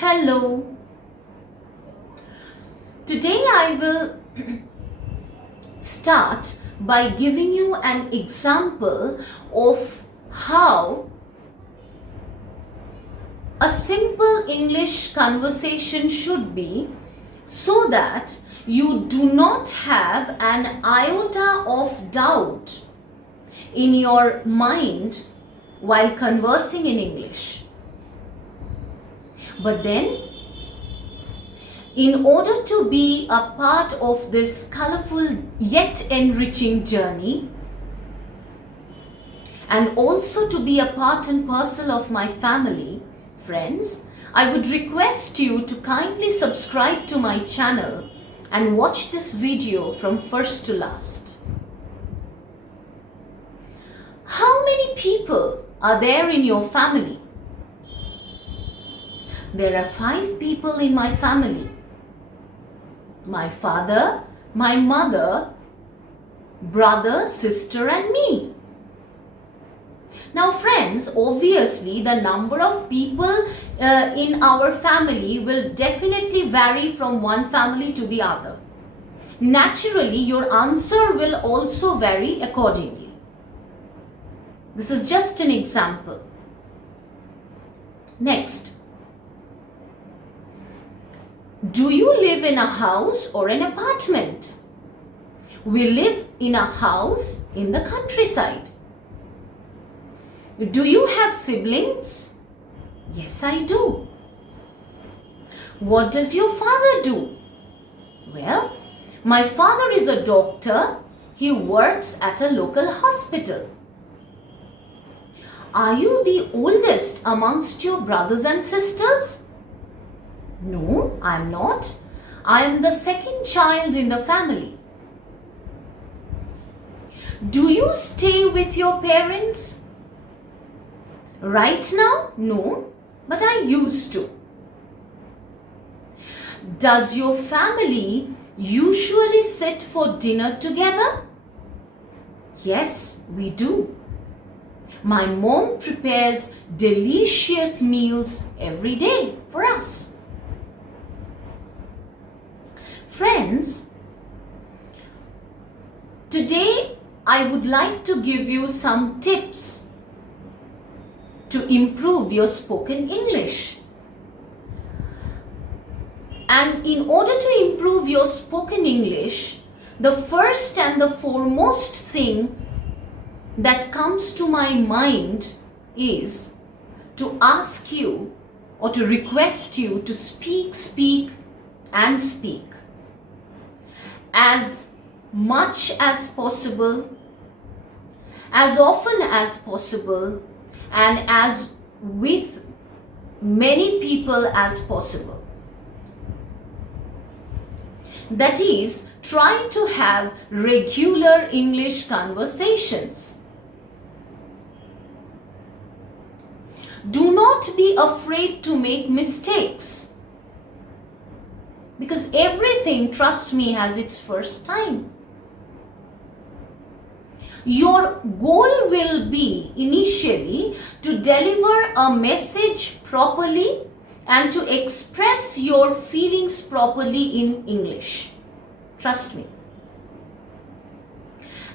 Hello. Today I will start by giving you an example of how a simple English conversation should be so that you do not have an iota of doubt in your mind while conversing in English. But then, in order to be a part of this colorful yet enriching journey, and also to be a part and parcel of my family, friends, I would request you to kindly subscribe to my channel and watch this video from first to last. How many people are there in your family? There are 5 people in my family. My father, my mother, brother, sister and me. Now friends, obviously the number of people in our family will definitely vary from one family to the other. Naturally, your answer will also vary accordingly. This is just an example. Next. Do you live in a house or an apartment? We live in a house in the countryside. Do you have siblings? Yes, I do. What does your father do? Well, my father is a doctor. He works at a local hospital. Are you the oldest amongst your brothers and sisters? No, I am not. I am the second child in the family. Do you stay with your parents? Right now? No, but I used to. Does your family usually sit for dinner together? Yes, we do. My mom prepares delicious meals every day for us. Friends, today I would like to give you some tips to improve your spoken English. And in order to improve your spoken English, the first and the foremost thing that comes to my mind is to ask you or to request you to speak and speak as much as possible, as often as possible, and as with many people as possible. That is, try to have regular English conversations. Do not be afraid to make mistakes. Because everything, trust me, has its first time. Your goal will be initially to deliver a message properly and to express your feelings properly in English. Trust me.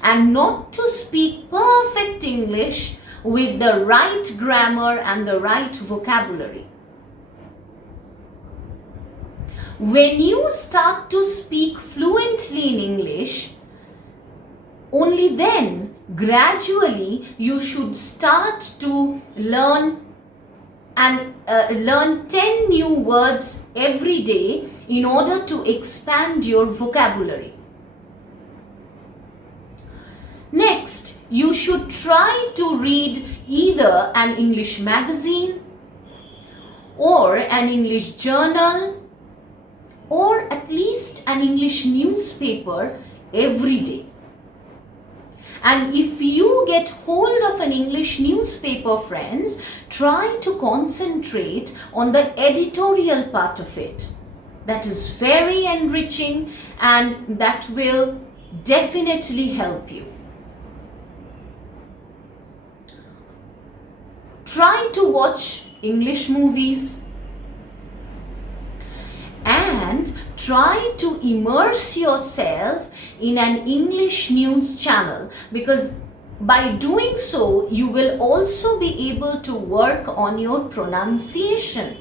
And not to speak perfect English with the right grammar and the right vocabulary. When you start to speak fluently in English, only then, gradually, you should start to learn 10 new words every day in order to expand your vocabulary. Next, you should try to read either an English magazine or an English journal or at least an English newspaper every day. And if you get hold of an English newspaper, friends, try to concentrate on the editorial part of it. That is very enriching and that will definitely help you. Try to watch English movies. and try to immerse yourself in an English news channel, because by doing so you will also be able to work on your pronunciation.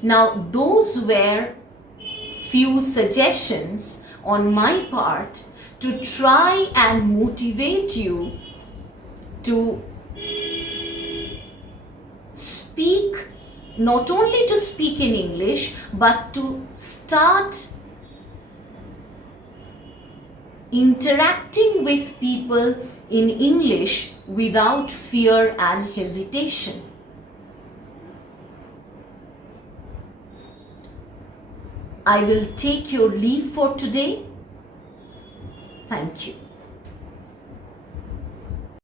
Now, those were few suggestions on my part to try and motivate you to speak, not only to speak in English, but to start interacting with people in English without fear and hesitation. I will take your leave for today. Thank you.